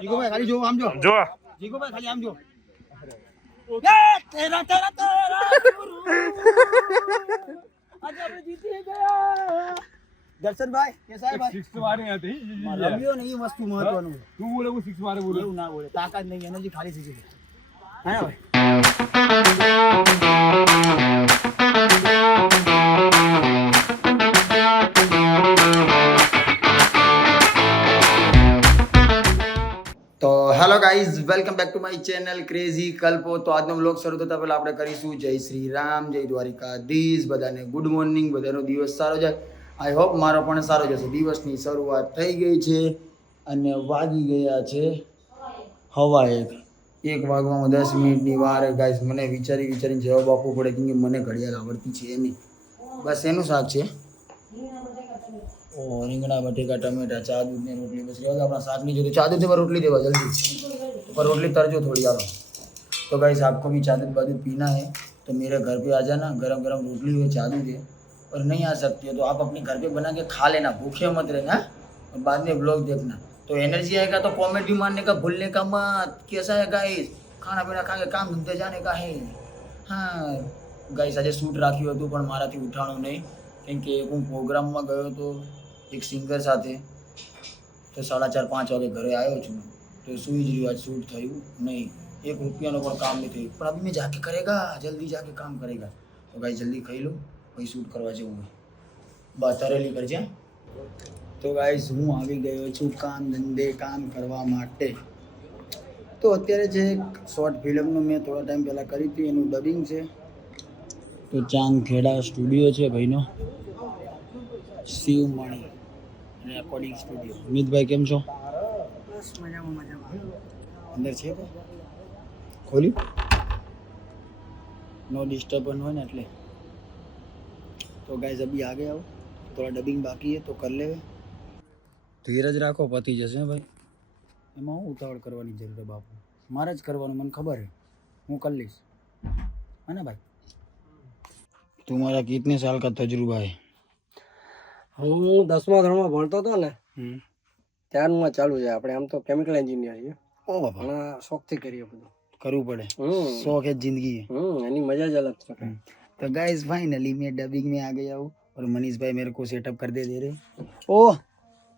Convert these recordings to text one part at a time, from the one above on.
જીગોભાઈ ખાલી જો આમ જો જીગોભાઈ ખાલી આમ જો તેરા તેરા તેરા આજે આપણે જીતી ગયા દર્શનભાઈ કેસા હે ભાઈ 6 મારે હતી રમ્યો ને એ વસ્તુ મહત્વનું તું બોલે હું 6 મારે બોલે એવું ના બોલે તાકાત નહીં એનર્જી ખાલી થઈ ગઈ હા ભાઈ તો hello guys welcome back to my channel crazy Kalpo. તો આજનો વ્લોગ શરૂ થતા પહેલા આપણે કરીશું જય શ્રી રામ, જય દ્વારિકાધીશ. બધાને ગુડ મોર્નિંગ, બધાનો દિવસ સારો જાય. આઈ હોપ મારો પણ સારો જશે. દિવસની શરૂઆત થઈ ગઈ છે અને વાગી ગયા છે 1:15. 1 વાગવામાં 10 મિનિટની વાર ગાઈઝ. મને વિચારીને જવાબ આપવો પડે કેમ કે મને ઘડિયાળ આવડતી છે નહીં. બસ એનું શાક છે. ઓ રીંગણા બટેકા ટમેટા ચા દૂધ ને રોટલી. બસ રહેવા આપણા શાક નહીં જોતું. ચા દૂધ રોટલી देवा जल्दी पर रोटली तरजो थोड़ी यार. तो गाइस आपको भी चाय दूध पीना है तो मेरे घर पे आ जाना. गरम गरम रोटली है, चाय दूध है. और नहीं आ सकती है तो आप अपने घर पे बना के खा लेना, भूखे मत रहना और बाद में ब्लॉग देखना. तो एनर्जी आएगा तो कॉमेडी मारने का भूलने का मत. कैसा है गाइस? खाना पीना खा के काम धंधे जाने का है. हाँ गाइस આજે શૂટ રાખ્યું હતું પણ મારાથી ઉઠાણું નહીં કેમ કે હું પ્રોગ્રામમાં ગયો હતો એક સિંગર સાથે. તો 4:30-5 વાગે ઘરે આવ્યો છું तो सुई जी आज शूट થયું નહીં. 1 રૂપિયાનો પણ કામ નહીં થયું. પણ અભી મેં જાકે કરેગા, જલ્દી જાકે કામ કરેગા. તો ગાઈસ જલ્દી ખાઈ લો પછી શૂટ કરવા જવું હોય. બસ તરેલી કરજે. તો ગાઈસ હું આવી ગયો છું કામ ધંધે કામ કરવા માટે. તો અત્યારે જે શોર્ટ ફિલ્મનું મેં થોડા ટાઈમ પહેલાં કરી હતી એનું ડબિંગ છે. તો ચાંદખેડા સ્ટુડિયો છે ભાઈનો, શિવમણી રેકોર્ડિંગ સ્ટુડિયો. અમિતભાઈ કેમ છો? બસ મજામાં. અંદર છે ખોલ્યું નો ડિસ્ટર્બન્સ હોય ને એટલે. તો ગાઈઝ અભી આગે આવો, થોડા ડબિંગ બાકી है तो कर ले. ધીરજ રાખો, પતી જશે ભાઈ. એમાં હું ઉતાવળ કરવાની જરૂર છે બાપુ? મારે જ કરવાનું, મને ખબર है, હું કરી લઈશ. है ना भाई? तुम्हारा कितने साल का तजुर्बा है? હું 10મા ધોરણમાં ભણતો હતો ને ત્યારનું ચાલુ છે. આપણે આમ તો કેમિકલ એન્જિનિયર છીએ. ઓ બાપા, પણ શોખથી કરીએ બધું. કરવું પડે, शौक है जिंदगी है. એની મજા જ અલગ છે. तो गाइस फाइनली मैं डबिंग में आ गया हूँ और मनीष भाई मेरे को सेटअप कर दे रहे. ओ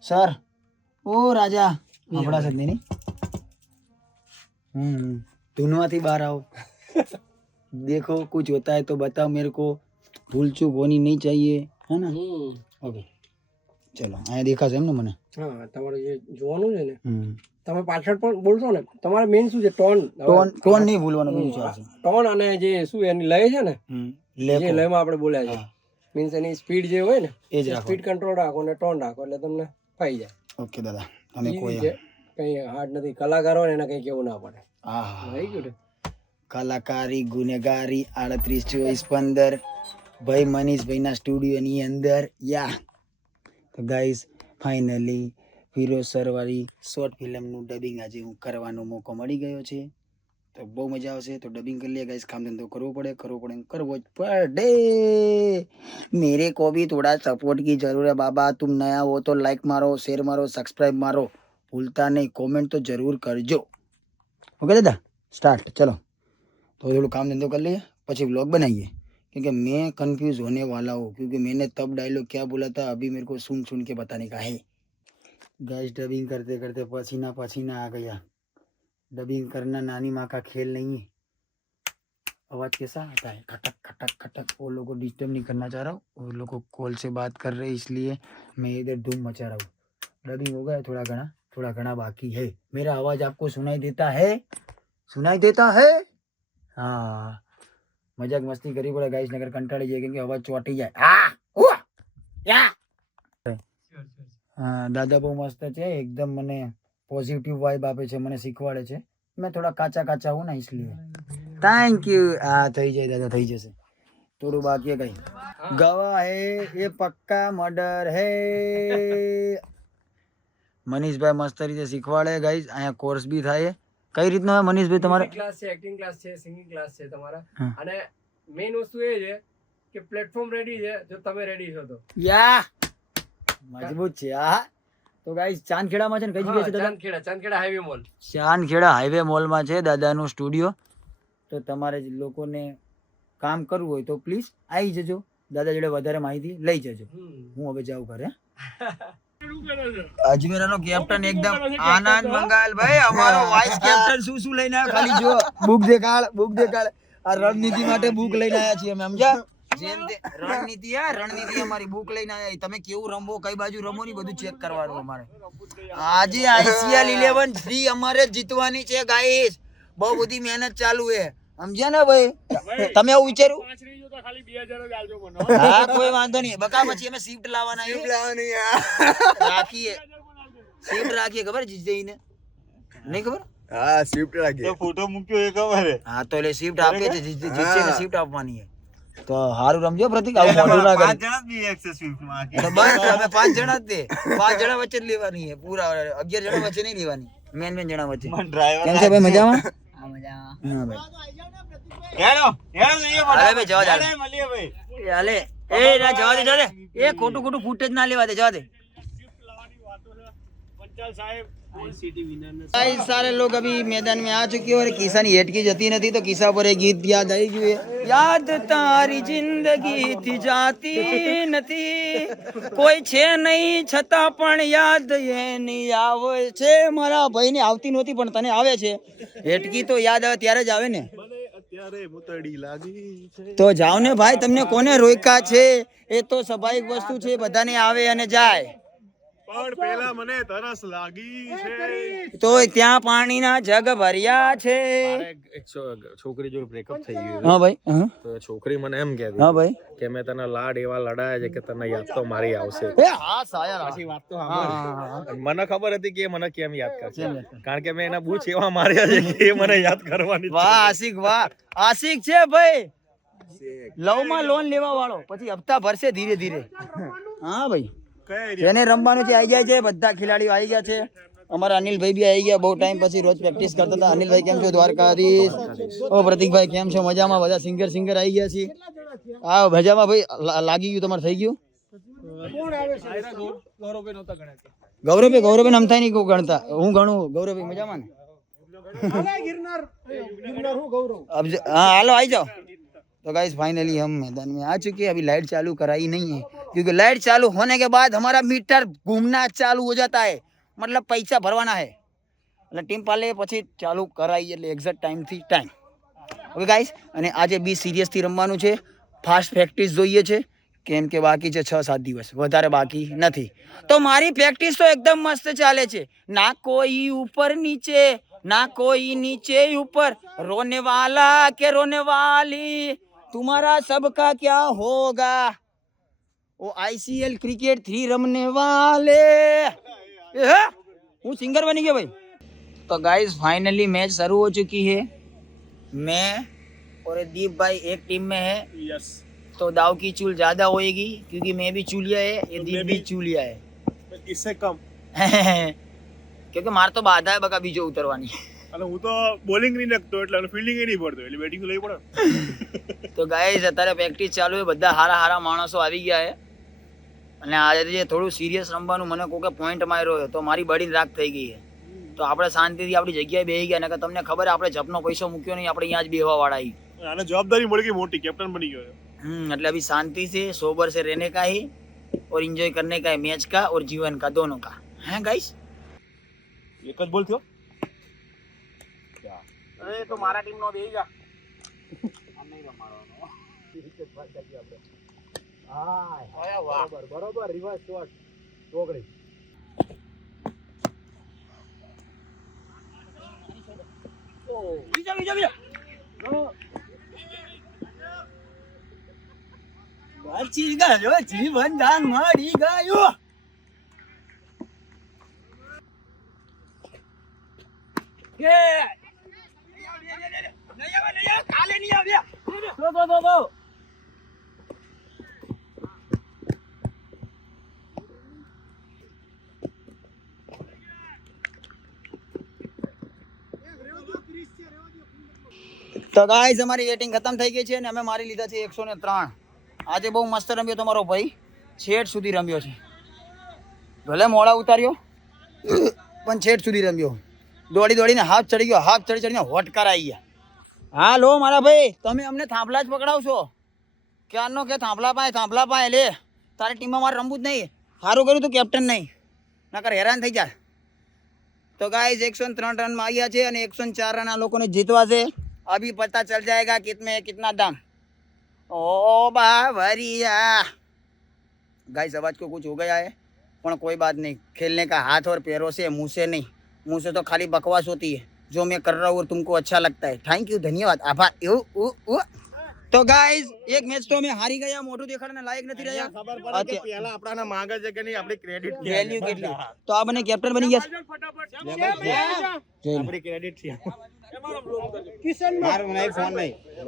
सर, ओ राजा આપણા સાથે નહીં. धुनवा थी बाहर आओ. देखो कुछ होता है तो बताओ मेरे को. भूल चूक होनी नहीं चाहिए, है ना? ओके चलो. અહીંયા દેખાશે એમ ને મને? હા, તમારે જે જોવાનું છે ને તમે પાછળ પણ બોલશો ને. તમારે મેઇન શું છે? ટોન નહીં ભૂલવાનું. બીજું ચાલશે. ટોન અને જે શું એની લય છે ને, જે લયમાં આપણે બોલ્યા છે મીન્સ એની સ્પીડ જે હોય ને એ જ સ્પીડ કંટ્રોલ રાખો અને ટોન રાખો એટલે તમને ફાઈ જાય. ઓકે દાદા, તમે કોઈ કઈ હાર્ડ નથી. કલાકારો ને એને કઈ કેવું ના પડે. હા થઈ ગયું. કલાકારી ગુનેગારી 38-24-15 ભાઈ મનીષભાઈના સ્ટુડિયોની અંદર. યા તો ગાઈઝ ફાઇનલી ફિરોઝ સરવાળી શોર્ટ ફિલ્મનું ડબિંગ આજે હું કરવાનો મોકો મળી ગયો છે. તો બહુ મજા આવશે. તો ડબિંગ કરી લે ગાઈઝ. કામ ધંધો કરવો પડે કરવો જ પડે. मेरे को भी थोड़ा सपोर्ट की जरूरत है बाबा. तुम नया हो तो लाइक मारो, शेयर मारो, सब्सक्राइब मारो. भूलता नहीं, कमेंट तो जरूर करजो. ओके दादा, स्टार्ट. चलो तो थोड़ा काम धंधो कर लिए પછી व्लॉग बनाइए क्योंकि मैं कंफ्यूज होने वाला हूँ क्योंकि मैंने तब डायलॉग क्या बोला था अभी मेरे को सुन के बताने का है. गाइस डबिंग करते करते पसीना आ गया. डबिंग करना नानी माँ का खेल नहीं है. आवाज कैसा आता है? खटक खटक खटक. वो लोगों को डिस्टर्ब नहीं करना चाह रहा हूँ. वो लोग को कॉल से बात कर रहे इसलिए मैं इधर धूम मचा रहा हूँ. डबिंग हो गया, थोड़ा घना बाकी है. मेरा आवाज आपको सुनाई देता है? हाँ, मजाक मस्ती करी पड़े गाइस, नगर कंटाળી જાય કેમ કે અવાજ ચોટી જાય. હા દાદા બહુ મસ્ત છે એકદમ. મને પોઝિટિવ વાઇબ આપે છે, મને શીખવાડે છે. मैं थोड़ा काचा हूँ ना इसलिए. Thank you. हाँ થઈ જાય દાદા, થઈ જશે. થોડું બાકી કઈ ગવા હે એ પક્કા મર્ડર હે. મનીષભાઈ મસ્ત રીતે શીખવાડે ગાઈસ. અહીંયા કોર્સ બી થાય. કઈ રીતનો હે મનીષભાઈ તમારે? ક્લાસ છે, એક્ટિંગ ક્લાસ છે, સિંગિંગ ક્લાસ છે તમારા. અને મેઇન વસ્તુ એ છે કે પ્લેટફોર્મ રેડી છે જો તમે રેડી છો તો. યા મજબૂત છે. હા તો તો ગાઈસ ચાંદખેડામાં છે ને કઈ જગ્યાએ છે દાદા? Chandkheda highway mall. Chandkheda highway મોલમાં છે દાદાનું સ્ટુડિયો. તો તમારે લોકોને કામ કરવું હોય તો પ્લીઝ આવી જજો, દાદા જોડે વધારે માહિતી લઈ જજો. હું હવે જાઉં ઘરે. અજમેરાનો કેપ્ટન એકદમ આનંદ મંગાલ ભાઈ, અમારો વાઇસ કેપ્ટન શું લઈને આવ્યો ખાલી જો. બુક દેખાડ. આ રણનીતિ માટે બુક લઈને આવ્યા છીએ અમે, સમજ્યા? જેમ તે રણનીતિ અમારી બુક લઈને આવ્યા. તમે કેવું રમવો, કઈ બાજુ રમો ની બધું ચેક કરવાનું અમારે. આજે ICL 11 અમારે જીતવાની છે ગાઈસ. બહુ બધી મહેનત ચાલુ છે, સમજ્યા ને ભાઈ? તમે એવું વિચાર્યું? હા કોઈ વાંધો નહીં બકા, પછી અમે શિફ્ટ લાવવાના રાખીએ ખબર જઈને નહીં ખબર? હા શિફ્ટ રાખી ફોટો મૂક્યો એ ખબર હે. હા તો એટલે શિફ્ટ આપે છે, જીતશે ને શિફ્ટ આપવાની છે. તો હારું રમજો પ્રતિક, આવું મોઢું ના કરી. 5 જણા બી એક્સેસ સ્વિફ્ટ માં તો બસ અમે 5 જણા જ તે 5 જણા વચ્ચે જ લેવાની છે, પૂરા 11 જણા વચ્ચે નહીં લેવાની, મેન જણા વચ્ચે. કેમ છે ભાઈ, મજામાં? હા મજામાં. હા ભાઈ હેલો લઈએ હાલે ભાઈ, જવા દે મળીએ ભાઈ. હાલે. એ ના જવા દે એ ખોટું ફૂટેજ ના લેવા દે, જવા દે. गाइस सारे लोग अभी मैदान में आ चुके हैं और किसा ની હેટકી જતી નથી તો કિસ્સા પર એક ગીત યાદ આવી ગયું. યાદ તારી જિંદગી થી જાતી નથી, કોઈ છે નહીં છતાં પણ યાદ એની આવે છે. મારા ભાઈ ને આવતી નહોતી પણ તને આવે છે. હેટકી તો યાદ આવે ત્યારે જ આવે ને. અત્યારે મુતડી લાગી છે તો જાઓ ને ભાઈ, તમને કોને રોક્યા છે? એ તો સ્વાભાવિક વસ્તુ છે, બધાને આવે અને જાય. પણ પેલા મને તરસ લાગી છે તો ત્યાં પાણીના જગ ભર્યા છે. એક છોકરી જોડે બ્રેકઅપ થઈ ગયું. હા ભાઈ. તો છોકરી મને એમ કહેતી હા ભાઈ. કે મેં તને લાડ એવા લડાયા છે કે તને યાદ તો મારી આવશે. એ હા સાયા પછી વાત તો સાંભળ. મને ખબર હતી કે એ મને કેમ યાદ કરશે, કારણ કે મેં એના બૂચ એવા માર્યા છે કે એ મને યાદ કરવાની. વાહ આશિક, વાહ આશિક છે ભાઈ, લવ માં લોન લેવા વાળો, પછી હપ્તા ભરશે ધીરે ધીરે. હા ભાઈ, જેને રમવાનું છે આવી જાય છે, બધા ખેલાડીઓ આવી ગયા છે. અમારા અનિલભાઈ બી આવી ગયા, બહુ ટાઈમ પછી રોજ પ્રેક્ટિસ કરતા હતા. અનિલભાઈ કેમ છો? દ્વારકાધીશ. ઓ પ્રતિકભાઈ કેમ છો? મજામાં? બધા સિંગર આવી ગયા છે. હા મજામાં ભાઈ, લાગી ગયું તમારે? થઈ ગયું? ગૌરવભાઈ નમતા નહીં ગણતા, હું ગણું. ગૌરવભાઈ મજામાં ને? हाँ हेलो आई जाओ. तो गाइस फाइनली हम मैदान में आ चुके हैं. अभी लाइट चालू कराई नहीं है क्योंकि लाइट चालू होने के बाद हमारा मीटर घूमना चालू हो जाता है, मतलब पैसा भरवाना है. એટલે ટીમ પાલે પછી ચાલુ કરાવી એટલે એક્ઝેક્ટ ટાઈમ. ઓકે ગાઈસ, અને આજે બી સિરિયસથી રમવાનું છે. ફાસ્ટ પ્રેક્ટિસ જોઈએ છે, કેમ કે બાકી છે 6-7 દિવસ, વધારે બાકી નથી. તો મારી પ્રેક્ટિસ તો એકદમ મસ્ત ચાલે છે. ના કોઈ ઉપર નીચે, ना कोई नीचे ऊपर, रोने वाला के रोने वाली, तुम्हारा सबका क्या होगा, वो ICL क्रिकेट 3 रमने वाले. હું સિંગર બની ગયો ભાઈ. तो गाइस फाइनली मैच शुरू हो चुकी है. मैं और दीप भाई एक टीम में है. यस. तो दाव की चूल ज्यादा होएगी क्योंकि मैं भी चूलिया है, ये दीप भी चूलिया है. इससे कम क्योंकि मार तो बाधा है बका बीजो उतरवानी. અને હું તો બોલિંગ નહીં નાખતો એટલે ફિલ્ડિંગ નહીં પડતો, એટલે બેટિંગ લઈ પડે. તો ગાઈસ અત્યારે પ્રેક્ટિસ ચાલુ છે, બધા હારા માણસો આવી ગયા છે. અને આજે થોડું સિરિયસ રમવાનું મને કોકે પોઈન્ટ માર્યો તો મારી બળીને રાખ થઈ ગઈ છે. તો આપણે શાંતિથી આપણી જગ્યાએ બેસી ગયા, ને તમને ખબર આપણે જપનો પૈસો મૂક્યો નહીં, આપણે અહીંયા જ બેહવા વાળા આવી. આને જવાબદારી મળી ગઈ મોટી, કેપ્ટન બની ગયો. એટલે અભી शांति से सोबर से रहने का ही और एंजॉय करने का है मैच का और जीवन का, दोनों का है गाइस. એક જ બોલ થયો. અરે તો મારા ટીમ નો બેહી જા. બરોબર રિવર્સ શોટ છોકરી. જીવન દાન મળી ગયું. તો ગાઈસ અમારી વેટિંગ ખતમ થઈ ગઈ છે અને અમે મારી લીધા છે 103. આજે બહુ મસ્ત રમ્યો તમારો ભાઈ, છેટ સુધી રમ્યો છે. ભલે મોડા ઉતાર્યો પણ છેટ સુધી રમ્યો. દોડીને હાફ ચડી ગયો, હાફ ચડીને હોટ કરાઈ ગયા. હા લો મારા ભાઈ, તમે અમને થાંભલા જ પકડાવશો ક્યારનો કે થાંભલા પાય લે. તારી ટીમમાં મારે રમવું જ નહીં. સારું કર્યું તું કેપ્ટન નહીં, નકર હેરાન થઈ જાય. તો ગાઈઝ 103 રનમાં આવ્યા છે અને 104 રન આ લોકોને જીતવા છે. અભી પતા ચલ જાયેગા કિतना दाम. ओ बावरिया गाइस, आवाज को कुछ हो गया है પણ कोई बात नहीं. खेलने का हाथ और पैरों से, मुंह से नहीं. मुंह से तो खाली बकवास होती है. जो मैं कर रहा हूँ और तुमको अच्छा लगता है. थैंक यू, धन्यवाद, आभार. તો ગાઈઝ એક મેચ તો અમે હારી ગયા, મોઢું દેખાડવાના લાયક નથી રહ્યા. ખબર પડે કે પહેલા આપણાને માંગે છે કે નહીં, આપણી ક્રેડિટ વેલ્યુ કેટલી. તો આ બને કેપ્ટન બની ગયા. આપણી ક્રેડિટ છે.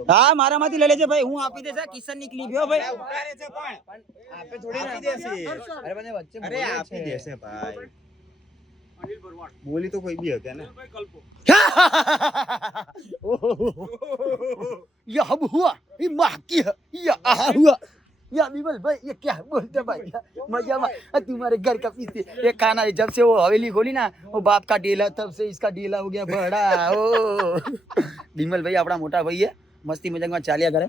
હા, મારામાંથી લઈ લેજે ભાઈ, હું આપી દેશે. કિશન નીકળી ગયો ભાઈ. અરે આપી દેશે ભાઈ. બોલી તો કોઈ બી હકે ને. ये अब हुआ, ये माँ की है, ये आहा हुआ. या विमल भाई, ये क्या बोलते भाई, मजा में. तुम्हारे घर का पीछे ये खाना है. जब से वो हवेली खोली ना, वो बाप का डेला, तब से इसका डेला हो गया बड़ा. ओ विमल भाई આપણા મોટા ભાઈ છે, મસ્તી મજાકમાં ચાલ્યા કરે.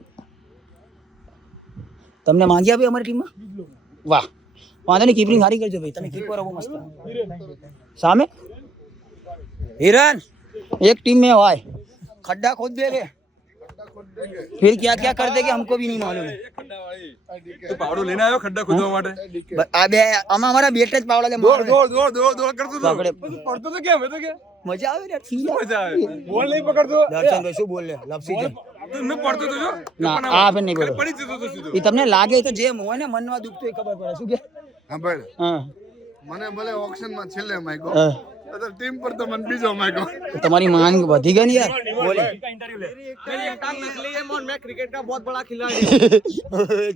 તમને માંગ્યા ભાઈ અમારી ટીમમાં? વાહ, વાંધો નહીં, કીપરિંગ સારી કરજો ભાઈ. તમે કીપર હો મસ્ત. સામે हिरन एक टीम में हुआ है, खड्डा खोद दे रहे, फिर क्या क्या कर देंगे हमको भी नहीं मालूम है. तो पावड़ो लेने आयो खड्डा खोदवा માટે? अबे हमारा बेटे જ પાવડા લે મારે. દોડ કરતો તો પડતો તો કેમ હતો કે મજા આવે યાર. ઠીક મજા આવે. બોલ નહીં પકડતો. દર્શન ભાઈ શું બોલ લે લપસી છે. તો મેં પડતો તો જો ના આ પણ નહીં બોલો. પડી જતો તો સીધો. એ તમને લાગે તો જેમ હોય ને મનમાં દુખતો એ ખબર પડે. શું કે હા ભાઈ, હા મને ભલે ઓક્શન માં છેલ્લે માગ્યો, હા. તો ટીમ પર તો મને બીજો માગ્યો. તમારી માંગ વધી ગઈ ને યાર. બોલે मैं क्रिकेट का बहुत बड़ा खिलाड़ी.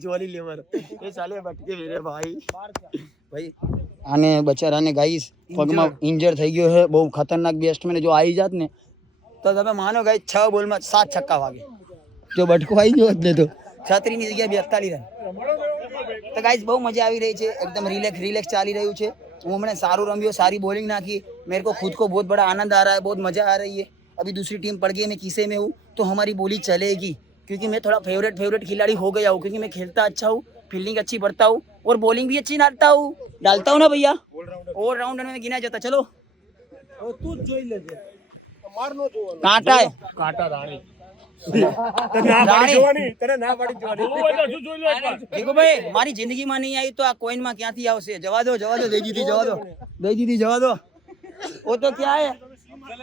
જોલી લે મારો એ ચાલે બટકે મેરે ભાઈ. ભાઈ આને બચારાને ગાઈસ પગમાં ઇન્જર થઈ ગયો છે. બહુ ખતરનાક બેટ્સમેન જો આવી જાત ને તો તમે માનો ગાઈસ 6 બોલમાં 7 છક્કા વાગે. જો બટકો આવી ગયો એટલે તો 36 ની જગ્યાએ 42 રન. તો ગાઈસ બહુ મજા આવી રહી છે, એકદમ રિલેક્સ ચાલી રહ્યું છે. वो मैंने सारू रमियो, सारी बॉलिंग नाकी. मेरे को खुद को बहुत बड़ा आनंद आ रहा है, बहुत मजा आ रही है. अभी दूसरी टीम पड़ गई, मैं किसे में हूँ तो हमारी बोली चलेगी, क्योंकि मैं थोड़ा फेवरेट खिलाड़ी हो गया हूँ, क्योंकि मैं खेलता अच्छा हूँ, फील्डिंग अच्छी करता हूँ और बॉलिंग भी अच्छी डालता हूँ ना भैया. ऑलराउंडर में गिना जाता. चलो कांटा है देखो भाई, મારી જિંદગીમાં નહીં આવી તો આ કોઈનમાં ક્યાંથી આવશે. જવા દો દे दीदी जवा दो. वो तो क्या है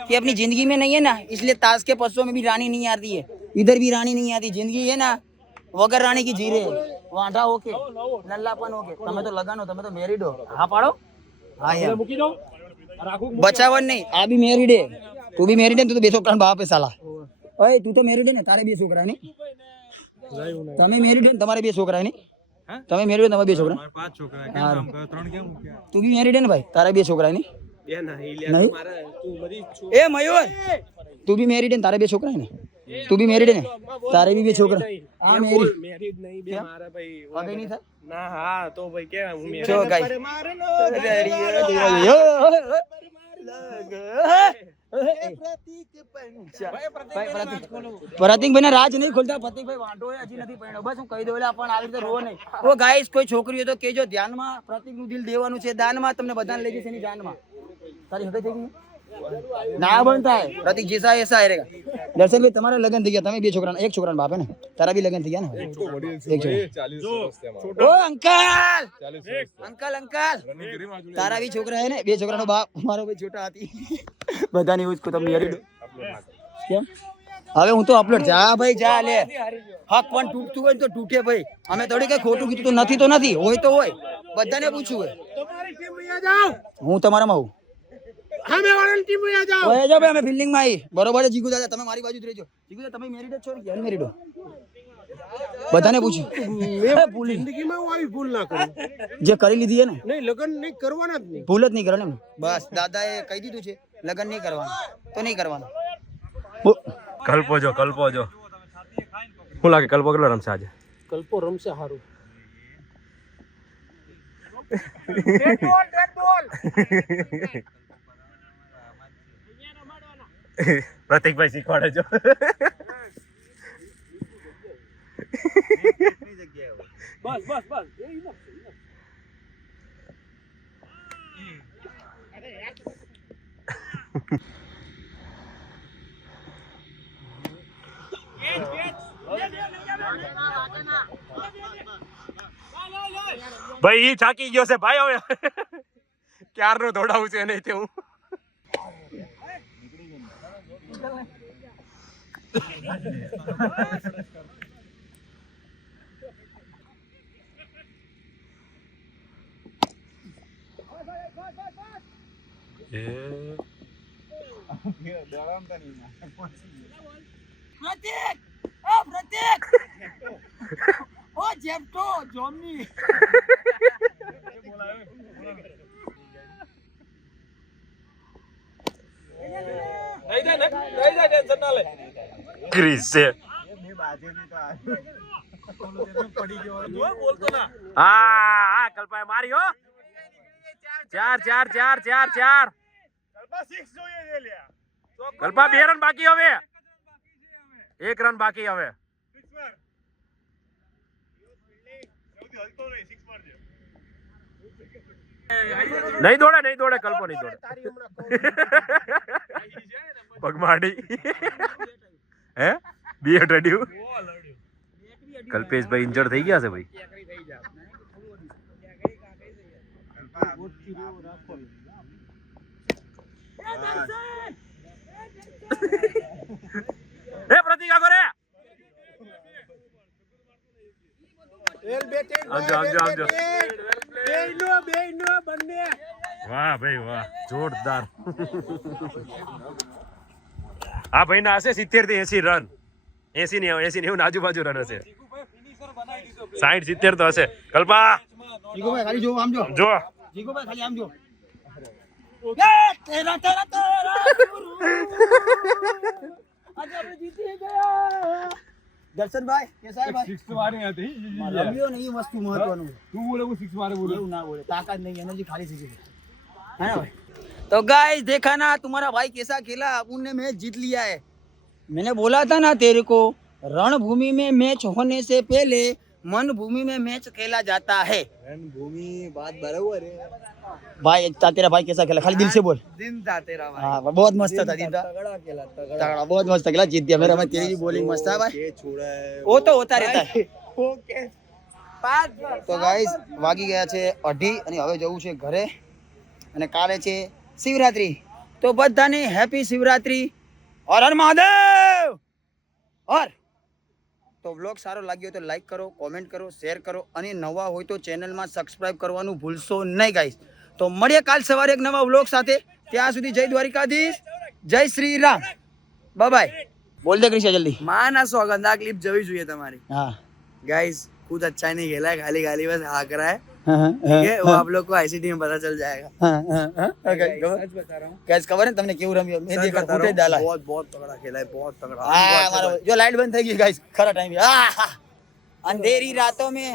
कि अपनी जिंदगी में नहीं है ना, इसलिए ताश के पत्तों में भी रानी नहीं आती है, इधर भी रानी नहीं आती. जिंदगी है ना वगर रानी की जीरे, वांढा होके नल्लापन होके. તમે તો લગાનો, તમે તો મેરીડ હો. હા પાડો. હા યાર બચાવન નહીં, આ બી મેરીડ હે. તું બી મેરીડ હે, તું તો 2 છોકરાનો બાપ હે સાલા. ઓય તું તો મેરીડ હે ને, તારે 2 છોકરા નહીં? તમે મેરીડ હે ને, તમારે 2 છોકરા નહીં? તમે મેરીડ હે, તમારે 2 છોકરા? 5 છોકરા કેમ નામ કહો? 3 કેમ મૂક્યા? તું બી મેરીડ હે ને ભાઈ, તારે 2 છોકરા નહીં? નહીં? એ મયુર તું બી મેરીડ હે ને, તારે 2 છોકરા ને? તું બી મેરીડ હે ને, તારે બી 2 છોકરા? આ મેરીડ નહીં બે મારા ભાઈ. હવે નહીં થાય? ના હા તો ભાઈ કે હું મેરીડ. જો ગાઈ પ્રતિક ભાઈ રાજ નહીં ખોલતા. પ્રતિક ભાઈ વાંઢો હજી નથી પડ્યો. બસ હું કહી દઉં પણ આવી રીતે રો નહીં. ઓ ગાઈસ કોઈ છોકરી હોય તો કેજો, ધ્યાનમાં પ્રતિક નું દિલ દેવાનું છે દાનમાં. તમને બધાને લઈ જશે એની જાનમાં. તારી હકે થઈ ગઈ ના બનતા હે પ્રતિક જैसा ऐसा रहेगा. દર્શન ભાઈ તમારા લગન થઈ ગયા, તમે 2 છોકરા, 1 છોકરાનો બાપ હે ને, તારા બી લગન થઈ ગયા ને? 1 છોકરા. ઓ અંકલ તારા બી છોકરા હે ને? 2 છોકરાનો બાપ. મારો ભાઈ છોટા હતી. બધાની યુઝ કો તમે મેરીડ કેમ? હવે હું તો અપલોડ જા ભાઈ જા લે. હક પણ તૂટતું હોય તો તૂટે ભાઈ. અમે થોડી કઈ ખોટું કીધું તો નથી, તો નથી, હોય તો હોય. બધાને પૂછવું હોય. હું તમારામાં હું અમે ભાઈ અમે ફિલ્ડિંગ માં આવી. બરોબર છે જીગુ દાદા, તમે મારી બાજુ જ રહેજો. જીગુ દાદા તમે મેરીડ છો કે અનમેરીડ હો? બધાને પૂછ્યું. જિંદગીમાં હું આવી ભૂલ ના કરું. જે કરી લીધી છે ને, નહીં લગન નહીં કરવાના જ નહીં. ભૂલ જ નહીં કરવાની. બસ દાદાએ કહી દીધું છે લગન નહીં કરવાનું તો નહીં કરવાનું. કલ્પો જો હું લાગે કલ્પો કેટલો રમશે આજે? કલ્પો રમશે હારું. પ્રતિકભાઈ શીખવાડે જો. બસ બસ બસ ભાઈ ઈ થાકી ગયો છે ભાઈ હવે. ક્યારનો દોડાવું છે નહીં તે હું. ક્રિસ છે. હા કલ્પાએ મારી હો. 4 કલ્પા 2 રન બાકી હવે. 1 રન બાકી હવે. નહીં દોડે કલ્પો નહીં દોડે. પગમાડી હે બી રડ્યું. કલ્પેશભાઈ ઇન્જર્ડ થઈ ગયા છે ભાઈ. એ પ્રતિક આગો રે. આમજો. વાહ ભાઈ વાહ જોરદાર. આ ભાઈ ના હશે 70 થી 80 રન. 80 90 આજુબાજુ રન હશે. 60 70 તો હશે. કલ્પા જીગોભાઈ ખાલી જો આમ જો. જો જીગોભાઈ ખાલી આમ જો. દર્શનભાઈ કેસા હે ભાઈ? 6 મારી હતી. રમ્યો નહીં વસ્તુ મહત્વનું. તું બોલે હું 6 મારે બોલે. એવું ના બોલે. તાકાત नहीं एनर्जी खाली सी है ना भाई. तो गाइस देखा ना तुम्हारा भाई कैसा खेला. अपन ने मैच जीत लिया है. मैंने बोला था ना तेरे को रणभूमि में मैच होने से पहले मन भूमि में मैच खेला जाता है. रणभूमि बात बराबर है भाई. तेरा भाई कैसा खेला खाली दिल से बोल. दिन था तेरा भाई. हाँ बहुत मस्त था. दिन था तगड़ा खेला. तगड़ा बहुत मस्त खेला. जीत गया मेरा भाई. तेरी भी बॉलिंग मस्त है भाई. वो तो होता रहता है. તો ગાઈસ વાગી ગયા છે 2:30 અને હવે જવું છે ઘરે અને કાલે છે શિવરાત્રી. તો બધાને હેપી શિવરાત્રી. હર હર મહાદેવ. હર તો વ્લોગ સારો લાગ્યો તો લાઈક કરો, કોમેન્ટ કરો, શેર કરો અને નવા હોય તો ચેનલમાં સબસ્ક્રાઇબ કરવાનું ભૂલશો નહીં ગાઈસ. તો મળીએ કાલ સવારે એક નવા વ્લોગ સાથે. ત્યાં સુધી જય દ્વારિકાધીશ, જય શ્રી રામ. Bye bye. બોલ દે ક્રિશા જલ્દી. માના સોગંદ આ ક્લિપ જવી જોઈએ તમારી. હા गाइस खुद अच्छा नहीं खेला है, खाली गाली बस हाक रहा है. ठीक है, वो आप लोग को आईसीटी में पता चल जाएगा. सच बता रहा हूँ. ગેસ ખબર ને તમને કેવું રમ્યો? મેં દેખા ફૂટે ડાલા. बहुत तगड़ा खेला है, बहुत तगड़ा. હા મારો જો લાઈટ બંધ થઈ ગઈ ગાઈસ ખરા ટાઈમે. અંધેરી રાતો में